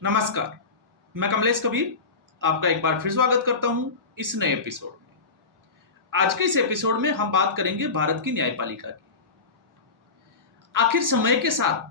नमस्कार, मैं कमलेश कबीर आपका एक बार फिर स्वागत करता हूं इस नए एपिसोड में। आज के इस एपिसोड में हम बात करेंगे भारत की न्यायपालिका की। आखिर समय के साथ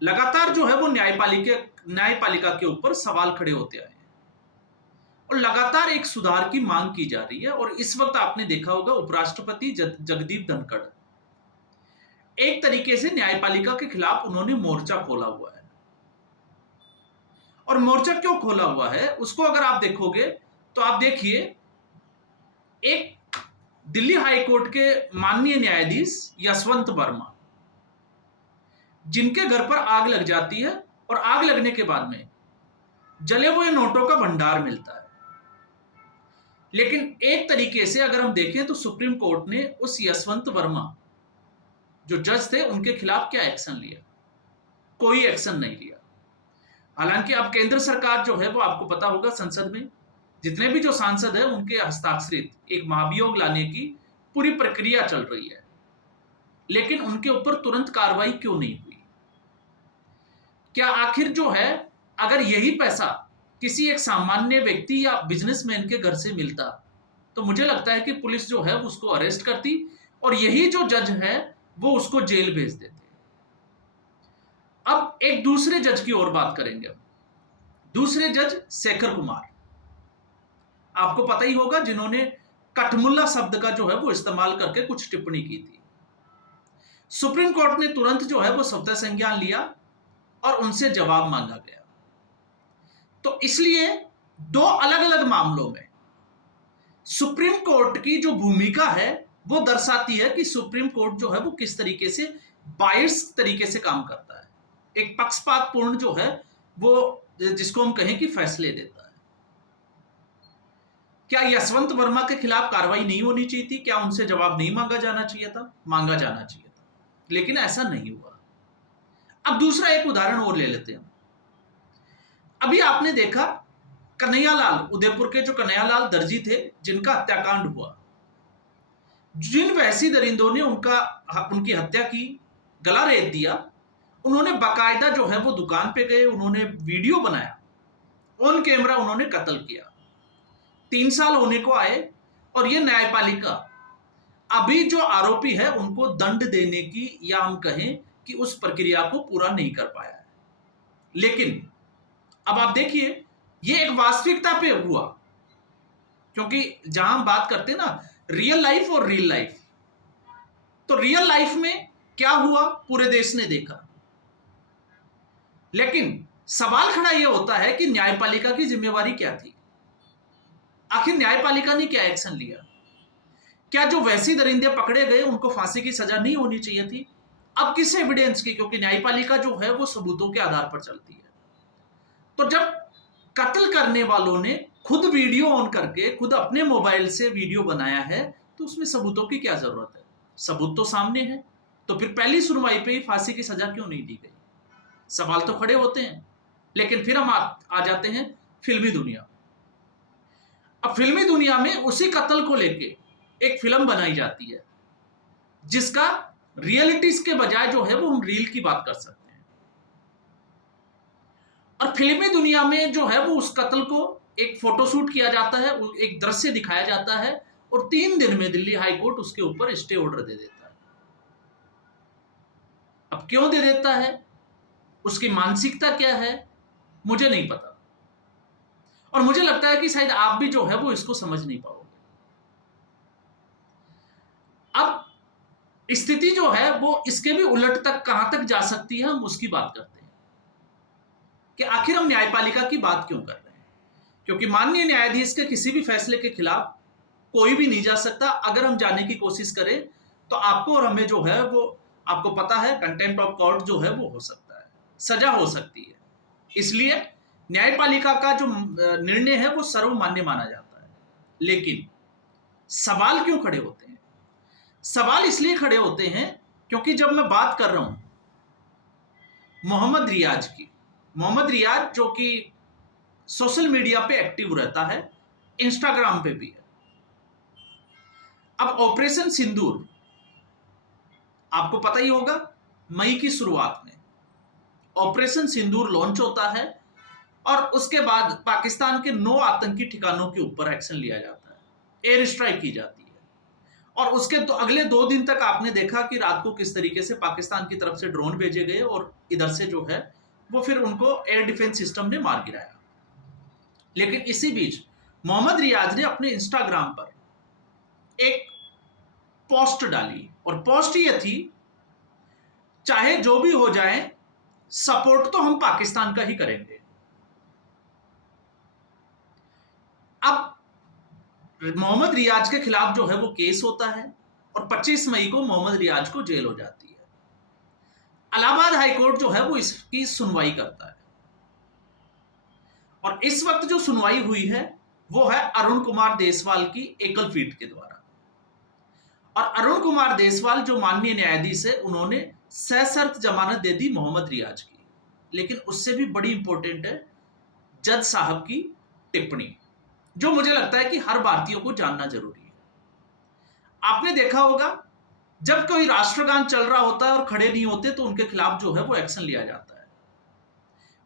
लगातार जो है वो न्यायपालिका के ऊपर सवाल खड़े होते आए हैं और लगातार एक सुधार की मांग की जा रही है। और इस वक्त आपने देखा होगा उपराष्ट्रपति जगदीप धनखड़ एक तरीके से न्यायपालिका के खिलाफ उन्होंने मोर्चा खोला हुआ है। और मोर्चा क्यों खोला हुआ है उसको अगर आप देखोगे तो आप देखिए, एक दिल्ली हाई कोर्ट के माननीय न्यायाधीश यशवंत वर्मा, जिनके घर पर आग लग जाती है और आग लगने के बाद में जले हुए नोटों का भंडार मिलता है। लेकिन एक तरीके से अगर हम देखें तो सुप्रीम कोर्ट ने उस यशवंत वर्मा जो जज थे उनके खिलाफ क्या एक्शन लिया? कोई एक्शन नहीं लिया। हालांकि अब केंद्र सरकार जो है वो आपको पता होगा, संसद में जितने भी जो सांसद हैं उनके हस्ताक्षरित एक महाभियोग लाने की पूरी प्रक्रिया चल रही है, लेकिन उनके ऊपर तुरंत कार्रवाई क्यों नहीं हुई? क्या आखिर जो है, अगर यही पैसा किसी एक सामान्य व्यक्ति या बिजनेसमैन के घर से मिलता तो मुझे लगता है कि पुलिस जो है उसको अरेस्ट करती और यही जो जज है वो उसको जेल भेज देते। अब एक दूसरे जज की ओर बात करेंगे। दूसरे जज शेखर कुमार, आपको पता ही होगा, जिन्होंने कठमुल्ला शब्द का जो है वो इस्तेमाल करके कुछ टिप्पणी की थी। सुप्रीम कोर्ट ने तुरंत जो है वो स्वतः संज्ञान लिया और उनसे जवाब मांगा गया। तो इसलिए दो अलग अलग मामलों में सुप्रीम कोर्ट की जो भूमिका है वो दर्शाती है कि सुप्रीम कोर्ट जो है वो किस तरीके से बायस तरीके से काम करता है, एक पक्षपातपूर्ण जो है वो, जिसको हम कहें कि फैसले देता है। क्या यशवंत वर्मा के खिलाफ कार्रवाई नहीं होनी चाहिए थी? क्या उनसे जवाब नहीं मांगा जाना चाहिए था? मांगा जाना चाहिए था, लेकिन ऐसा नहीं हुआ। अब दूसरा एक उदाहरण और ले लेते हैं। अभी आपने देखा कन्हैयालाल, उदयपुर के जो कन्हैयालाल दर्जी थे जिनका हत्याकांड हुआ, जिन वैसी दरिंदों ने उनकी हत्या की, गला रेत दिया, उन्होंने बाकायदा जो है वो दुकान पे गए, उन्होंने वीडियो बनाया, ऑन कैमरा उन्होंने कत्ल किया। 3 साल होने को आए और ये न्यायपालिका अभी जो आरोपी है उनको दंड देने की, या हम कहें कि उस प्रक्रिया को पूरा नहीं कर पाया है। लेकिन अब आप देखिए, ये एक वास्तविकता पे हुआ, क्योंकि जहां हम बात करते हैं ना रियल लाइफ और रियल लाइफ, तो रियल लाइफ में क्या हुआ पूरे देश ने देखा। लेकिन सवाल खड़ा यह होता है कि न्यायपालिका की जिम्मेवारी क्या थी? आखिर न्यायपालिका ने क्या एक्शन लिया? क्या जो वैसी दरिंदे पकड़े गए उनको फांसी की सजा नहीं होनी चाहिए थी? अब किस एविडेंस की? क्योंकि न्यायपालिका जो है वो सबूतों के आधार पर चलती है। तो जब कत्ल करने वालों ने खुद वीडियो ऑन करके खुद अपने मोबाइल से वीडियो बनाया है तो उसमें सबूतों की क्या जरूरत है? सबूत तो सामने है, तो फिर पहली सुनवाई पे ही फांसी की सजा क्यों नहीं दी गई? सवाल तो खड़े होते हैं। लेकिन फिर हम आ जाते हैं फिल्मी दुनिया। अब फिल्मी दुनिया में उसी कत्ल को लेके एक फिल्म बनाई जाती है जिसका रियलिटीज के बजाय जो है वो हम रील की बात कर सकते हैं। और फिल्मी दुनिया में जो है वो उस कत्ल को एक फोटोशूट किया जाता है, एक दृश्य दिखाया जाता है और 3 दिन में दिल्ली हाई कोर्ट उसके ऊपर स्टे ऑर्डर दे देता है। अब क्यों दे देता है, उसकी मानसिकता क्या है, मुझे नहीं पता। और मुझे लगता है कि शायद आप भी जो है वो इसको समझ नहीं पाओगे। अब स्थिति जो है वो इसके भी उलट तक कहां तक जा सकती है, हम उसकी बात करते हैं कि आखिर हम न्यायपालिका की बात क्यों कर रहे हैं। क्योंकि माननीय न्यायाधीश के किसी भी फैसले के खिलाफ कोई भी नहीं जा सकता। अगर हम जाने की कोशिश करें तो आपको और हमें जो है वो, आपको पता है, कंटेम्प्ट ऑफ कोर्ट जो है वो हो सकता है, सजा हो सकती है। इसलिए न्यायपालिका का जो निर्णय है वो सर्वमान्य माना जाता है। लेकिन सवाल क्यों खड़े होते हैं? सवाल इसलिए खड़े होते हैं क्योंकि जब मैं बात कर रहा हूं मोहम्मद रियाज की, मोहम्मद रियाज जो कि सोशल मीडिया पे एक्टिव रहता है, इंस्टाग्राम पे भी है। अब ऑपरेशन सिंदूर आपको पता ही होगा, मई की शुरुआत में ऑपरेशन सिंदूर लॉन्च होता है और उसके बाद पाकिस्तान के 9 आतंकी ठिकानों के ऊपर एक्शन लिया जाता है, एयर स्ट्राइक की जाती है। और उसके अगले 2 दिन तक आपने देखा कि रात को किस तरीके से पाकिस्तान की तरफ से ड्रोन भेजे गए और इधर से जो है वो फिर उनको एयर डिफेंस सिस्टम ने मार गिराया। लेकिन इसी बीच मोहम्मद रियाज ने अपने इंस्टाग्राम पर एक पोस्ट डाली और पोस्ट ये थी, चाहे जो भी हो जाए सपोर्ट तो हम पाकिस्तान का ही करेंगे। अब मोहम्मद रियाज के खिलाफ जो है वो केस होता है और 25 मई को मोहम्मद रियाज को जेल हो जाती है। इलाहाबाद हाईकोर्ट जो है वो इसकी सुनवाई करता है और इस वक्त जो सुनवाई हुई है वो है अरुण कुमार देसवाल की एकल पीठ के द्वारा। और अरुण कुमार देसवाल जो माननीय न्यायाधीश है, उन्होंने सशर्त जमानत दे दी मोहम्मद रियाज की। लेकिन उससे भी बड़ी इंपॉर्टेंट है जज साहब की टिप्पणी, जो मुझे लगता है कि हर भारतीय को जानना जरूरी है। आपने देखा होगा जब कोई राष्ट्रगान चल रहा होता है और खड़े नहीं होते तो उनके खिलाफ जो है वो एक्शन लिया जाता है।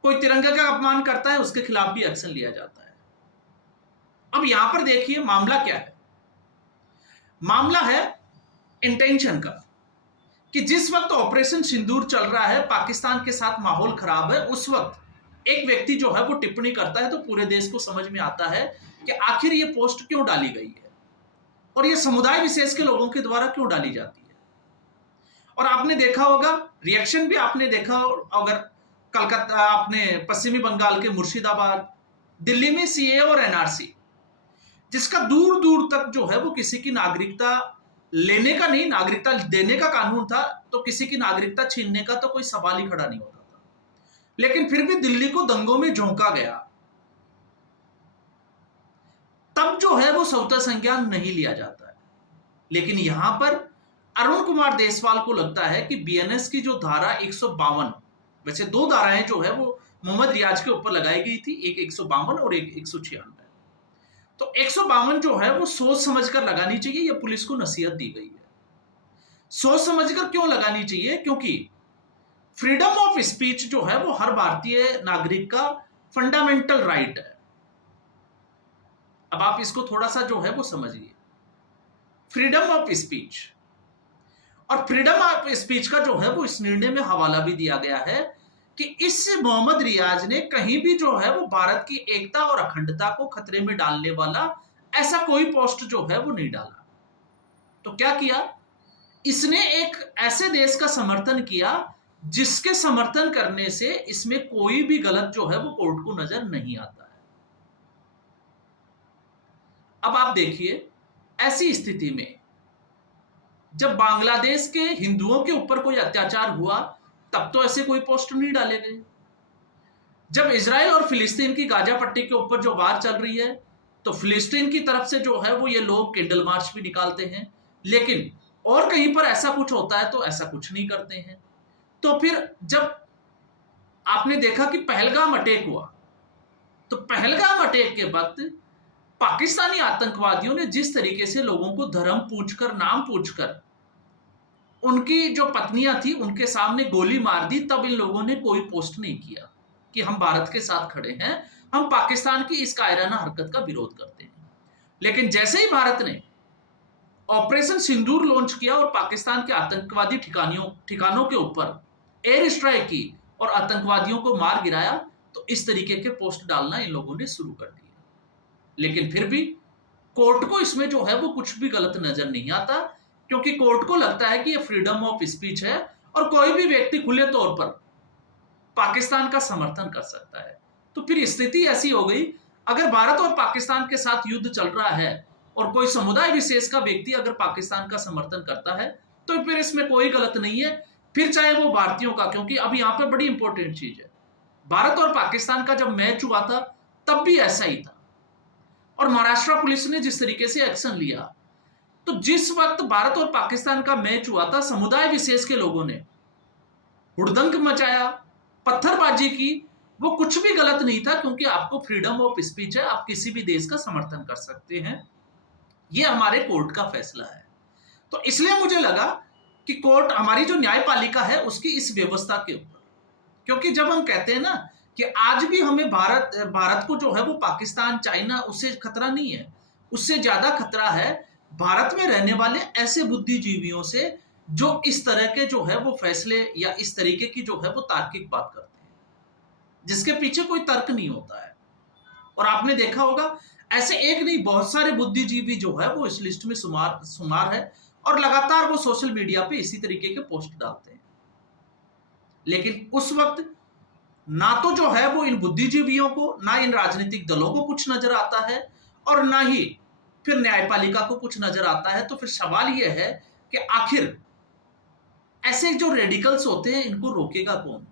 कोई तिरंगे का अपमान करता है, उसके खिलाफ भी एक्शन लिया जाता है। अब यहां पर देखिए मामला क्या है। मामला है इंटेंशन का, कि जिस वक्त ऑपरेशन सिंदूर चल रहा है, पाकिस्तान के साथ माहौल खराब है, उस वक्त एक व्यक्ति जो है वो टिप्पणी करता है तो पूरे देश को समझ में आता है कि आखिर ये पोस्ट क्यों डाली गई है और ये समुदाय विशेष के लोगों के द्वारा क्यों डाली जाती है। और आपने देखा होगा रिएक्शन भी आपने देखा, अगर कलकत्ता, आपने पश्चिमी बंगाल के मुर्शिदाबाद, दिल्ली में सीए और एनआरसी, जिसका दूर दूर तक जो है वो किसी की नागरिकता लेने का नहीं, नागरिकता देने का कानून था, तो किसी की नागरिकता छीनने का तो कोई सवाल ही खड़ा नहीं होता था। लेकिन फिर भी दिल्ली को दंगों में झोंका गया, तब जो है वो स्वतः संज्ञान नहीं लिया जाता है। लेकिन यहां पर अरुण कुमार देसवाल को लगता है कि बीएनएस की जो धारा 152, वैसे 2 धाराएं जो है वो मोहम्मद रियाज के ऊपर लगाई गई थी, एक 152 और एक 196। तो 152 जो है वो सोच समझकर लगानी चाहिए, यह पुलिस को नसीहत दी गई है। सोच समझकर क्यों लगानी चाहिए? क्योंकि फ्रीडम ऑफ स्पीच जो है वो हर भारतीय नागरिक का फंडामेंटल राइट है। अब आप इसको थोड़ा सा जो है वो समझिए, फ्रीडम ऑफ स्पीच। और फ्रीडम ऑफ स्पीच का जो है वो इस निर्णय में हवाला भी दिया गया है कि इस मोहम्मद रियाज ने कहीं भी जो है वो भारत की एकता और अखंडता को खतरे में डालने वाला ऐसा कोई पोस्ट जो है वो नहीं डाला। तो क्या किया इसने? एक ऐसे देश का समर्थन किया जिसके समर्थन करने से इसमें कोई भी गलत जो है वो कोर्ट को नजर नहीं आता है। अब आप देखिए, ऐसी स्थिति में जब बांग्लादेश के हिंदुओं के ऊपर कोई अत्याचार हुआ तब तो ऐसे कोई पोस्ट नहीं डाले गए। जब इजराइल और फिलिस्तीन की गाजा पट्टी के ऊपर जो वार चल रही है तो फिलिस्तीन की तरफ से जो है वो ये लोग कैंडल मार्च भी निकालते हैं, लेकिन और कहीं पर ऐसा कुछ होता है तो ऐसा कुछ नहीं करते हैं। तो फिर जब आपने देखा कि पहलगाम अटैक हुआ, तो पहलगाम अटैक के वक्त पाकिस्तानी आतंकवादियों ने जिस तरीके से लोगों को धर्म पूछकर, नाम पूछकर, उनकी जो पत्नियां थी उनके सामने गोली मार दी, तब इन लोगों ने कोई पोस्ट नहीं किया कि हम भारत के साथ खड़े हैं, हम पाकिस्तान की इस कायराना हरकत का विरोध करते हैं। लेकिन जैसे ही भारत ने ऑपरेशन सिंदूर लॉन्च किया और पाकिस्तान के आतंकवादी ठिकानों के ऊपर एयर स्ट्राइक की और आतंकवादियों को मार गिराया, तो इस तरीके के पोस्ट डालना इन लोगों ने शुरू कर दिया। लेकिन फिर भी कोर्ट को इसमें जो है वो कुछ भी गलत नजर नहीं आता, क्योंकि कोर्ट को लगता है कि ये फ्रीडम ऑफ स्पीच है और कोई भी व्यक्ति खुले तौर पर पाकिस्तान का समर्थन कर सकता है। तो फिर स्थिति ऐसी हो गई, अगर भारत और पाकिस्तान के साथ युद्ध चल रहा है और कोई समुदाय विशेष का व्यक्ति अगर पाकिस्तान का समर्थन करता है तो फिर इसमें कोई गलत नहीं है, फिर चाहे वो भारतीयों का। क्योंकि अब यहां पर बड़ी इंपॉर्टेंट चीज है, भारत और पाकिस्तान का जब मैच हुआ था तब भी ऐसा ही था, और महाराष्ट्र पुलिस ने जिस तरीके से एक्शन लिया, तो जिस वक्त भारत और पाकिस्तान का मैच हुआ था समुदाय विशेष के लोगों ने हुड़दंग मचाया, पत्थरबाजी की, वो कुछ भी गलत नहीं था, क्योंकि आपको फ्रीडम ऑफ स्पीच है, आप किसी भी देश का समर्थन कर सकते हैं। ये हमारे कोर्ट का फैसला है। तो इसलिए मुझे लगा कि कोर्ट, हमारी जो न्यायपालिका है, उसकी इस व्यवस्था के ऊपर क्योंकि जब हम कहते हैं ना कि आज भी हमें भारत को जो है वो पाकिस्तान, चाइना उससे खतरा नहीं है, उससे ज्यादा खतरा है भारत में रहने वाले ऐसे बुद्धिजीवियों से जो इस तरह के जो है वो फैसले या इस तरीके की जो है वो तार्किक बात करते हैं, जिसके पीछे कोई तर्क नहीं होता है। और आपने देखा होगा ऐसे एक नहीं बहुत सारे बुद्धिजीवी जो है वो इस लिस्ट में शुमार है और लगातार वो सोशल मीडिया पे इसी तरीके के पोस्ट डालते हैं। लेकिन उस वक्त ना तो जो है वो इन बुद्धिजीवियों को, ना इन राजनीतिक दलों को कुछ नजर आता है और ना ही फिर न्यायपालिका को कुछ नजर आता है। तो फिर सवाल यह है कि आखिर ऐसे जो रेडिकल्स होते हैं इनको रोकेगा कौन?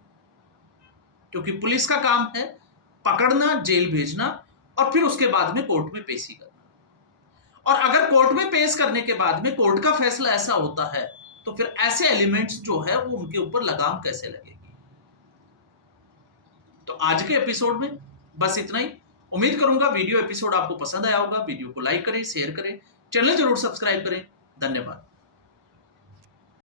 क्योंकि पुलिस का काम है पकड़ना, जेल भेजना और फिर उसके बाद में कोर्ट में पेशी करना। और अगर कोर्ट में पेश करने के बाद में कोर्ट का फैसला ऐसा होता है तो फिर ऐसे एलिमेंट्स जो है वो उनके ऊपर लगाम कैसे लगेगी? तो आज के एपिसोड में बस इतना ही। उम्मीद करूंगा वीडियो एपिसोड आपको पसंद आया होगा। वीडियो को लाइक करें, शेयर करें, चैनल जरूर सब्सक्राइब करें। धन्यवाद।